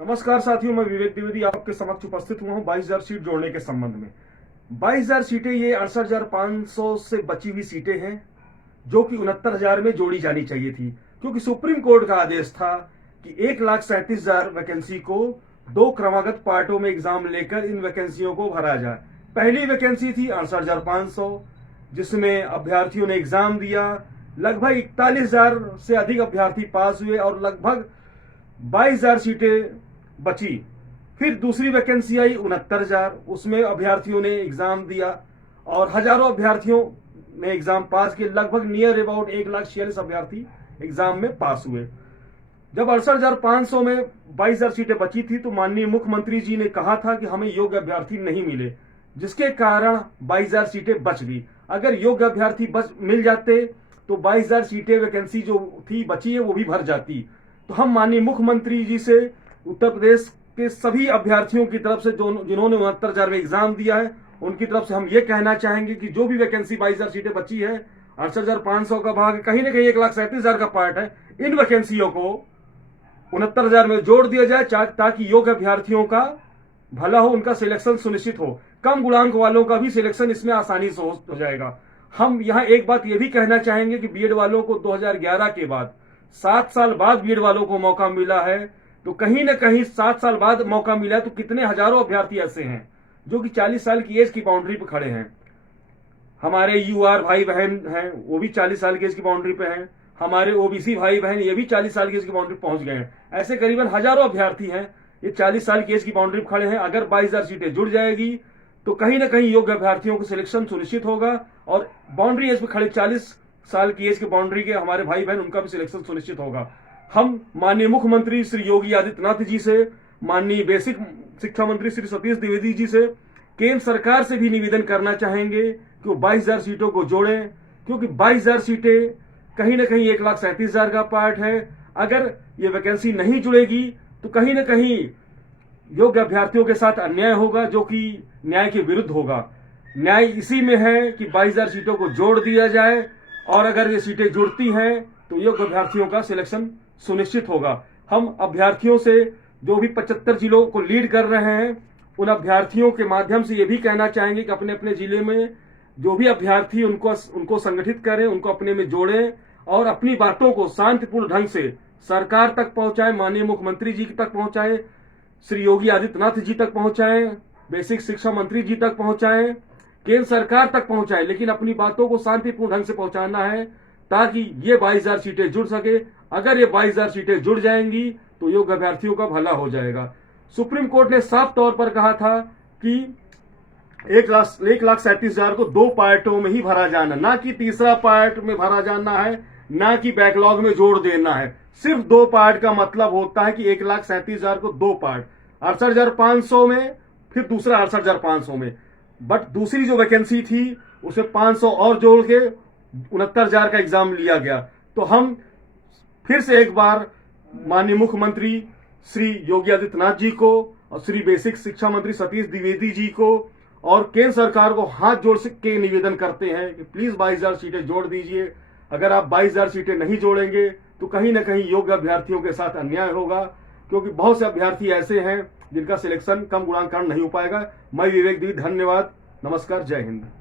नमस्कार साथियों, मैं विवेक द्विवेदी आपके समक्ष उपस्थित हुआ हूं 22,000 सीट जोड़ने के संबंध में। 22,000 सीटें ये 68,500 से बची हुई सीटें हैं जो कि 69,000 में जोड़ी जानी चाहिए थी, क्योंकि सुप्रीम कोर्ट का आदेश था कि 1,37,000 वैकेंसी को दो क्रमागत पार्टों में एग्जाम लेकर इन वैकेंसियों को भरा जाए। पहली वैकेंसी थी 68,500 जिसमें अभ्यर्थियों ने एग्जाम दिया। लगभग 41,000 से अधिक अभ्यर्थी पास हुए और लगभग 22,000 सीटें बची। फिर दूसरी वैकेंसी आई 69,000, उसमें अभ्यर्थियों ने एग्जाम दिया और हजारों अभ्यर्थियों ने एग्जाम पास किए। लगभग नियर अबाउट 1,46,000 अभ्यर्थी एग्जाम में पास हुए। जब 68,500 में 22,000 सीटें बची थी तो माननीय मुख्यमंत्री जी ने कहा था कि हमें योग्य अभ्यर्थी नहीं मिले, जिसके कारण 22,000 सीटें बच गई। अगर योग्य अभ्यर्थी मिल जाते तो 22,000 सीटें वैकेंसी जो थी बची है वो भी भर जाती। तो हम माननीय मुख्यमंत्री जी से उत्तर प्रदेश के सभी अभ्यर्थियों की तरफ से जिन्होंने 69,000 में एग्जाम दिया है उनकी तरफ से हम ये कहना चाहेंगे कि जो भी वैकेंसी 22,000 सीटें बची है, 68,500 का भाग कहीं ना कहीं 1,37,000 का पार्ट है। इन वैकेंसियों को 69,000 में जोड़ दिया जाए ताकि योग्य अभ्यर्थियों का भला हो, उनका सिलेक्शन सुनिश्चित हो। कम गुणांक वालों का भी सिलेक्शन इसमें आसानी से हो जाएगा। हम यहाँ एक बात ये भी कहना चाहेंगे कि बीएड वालों को 2011 के बाद 7 साल बाद बीएड वालों को मौका मिला है, तो कहीं ना कहीं 7 साल बाद मौका मिला है तो कितने हजारों अभ्यर्थी ऐसे हैं जो कि 40 साल की एज की बाउंड्री पर खड़े हैं। हमारे यूआर भाई बहन हैं, वो भी 40 साल की एज की बाउंड्री पे हैं। हमारे ओबीसी भाई बहन ये भी 40 साल की एज की बाउंड्री पहुंच गए हैं। ऐसे करीबन हजारों अभ्यर्थी हैं, ये 40 साल की एज की बाउंड्री पर खड़े हैं। अगर 22,000 सीटें जुड़ जाएगी तो कहीं ना कहीं योग्य अभ्यर्थियों को सिलेक्शन सुनिश्चित होगा और बाउंड्री एज पे खड़े 40 साल की एज की बाउंड्री के हमारे भाई बहन उनका भी सिलेक्शन सुनिश्चित होगा। हम माननीय मुख्यमंत्री श्री योगी आदित्यनाथ जी से, माननीय बेसिक शिक्षा मंत्री श्री सतीश द्विवेदी जी से, केंद्र सरकार से भी निवेदन करना चाहेंगे कि वो 22,000 सीटों को जोड़ें, क्योंकि 22,000 सीटें कहीं ना कहीं 1,37,000 का पार्ट है। अगर ये वैकेंसी नहीं जुड़ेगी तो कहीं ना कहीं योग्य अभ्यर्थियों के साथ अन्याय होगा, जो कि न्याय के विरुद्ध होगा। न्याय इसी में है कि 22,000 सीटों को जोड़ दिया जाए और अगर ये सीटें जुड़ती हैं तो योग्य अभ्यर्थियों का सिलेक्शन सुनिश्चित होगा। हम अभ्यर्थियों से, जो भी 75 जिलों को लीड कर रहे हैं, उन अभ्यर्थियों के माध्यम से ये भी कहना चाहेंगे कि अपने अपने जिले में जो भी अभ्यर्थी उनको संगठित करें, उनको अपने में जोड़ें और अपनी बातों को शांतिपूर्ण ढंग से सरकार तक पहुंचाएं, माननीय मुख्यमंत्री जी तक पहुंचाएं, श्री योगी आदित्यनाथ जी तक पहुंचाएं, बेसिक शिक्षा मंत्री जी तक पहुंचाएं, केंद्र सरकार तक पहुंचाएं, लेकिन अपनी बातों को शांतिपूर्ण ढंग से पहुंचाना है ताकि ये 22,000 सीटें जुड़ सके। अगर ये 22,000 सीटें जुड़ जाएंगी तो योग्य अभ्यर्थियों का भला हो जाएगा। सुप्रीम कोर्ट ने साफ तौर पर कहा था कि 1,37,000 को दो पार्टों में ही भरा जाना, ना कि तीसरा पार्ट में भरा जाना है, ना कि बैकलॉग में जोड़ देना है। सिर्फ दो पार्ट का मतलब होता है कि 1,37,000 को दो पार्ट, 68,500 में, फिर दूसरा 68,500 में। बट दूसरी जो वैकेंसी थी उसमें 500 और जोड़ के 69,000 का एग्जाम लिया गया। तो हम फिर से एक बार माननीय मुख्यमंत्री श्री योगी आदित्यनाथ जी को और श्री बेसिक शिक्षा मंत्री सतीश द्विवेदी जी को और केंद्र सरकार को हाथ जोड़ के निवेदन करते हैं कि प्लीज 22,000 सीटें जोड़ दीजिए। अगर आप 22,000 सीटें नहीं जोड़ेंगे तो कहीं ना कहीं योग्य अभ्यर्थियों के साथ अन्याय होगा, क्योंकि बहुत से अभ्यर्थी ऐसे हैं जिनका सिलेक्शन कम गुणांक कारण नहीं हो पाएगा। मैं विवेक द्विवेदी, धन्यवाद, नमस्कार, जय हिंद।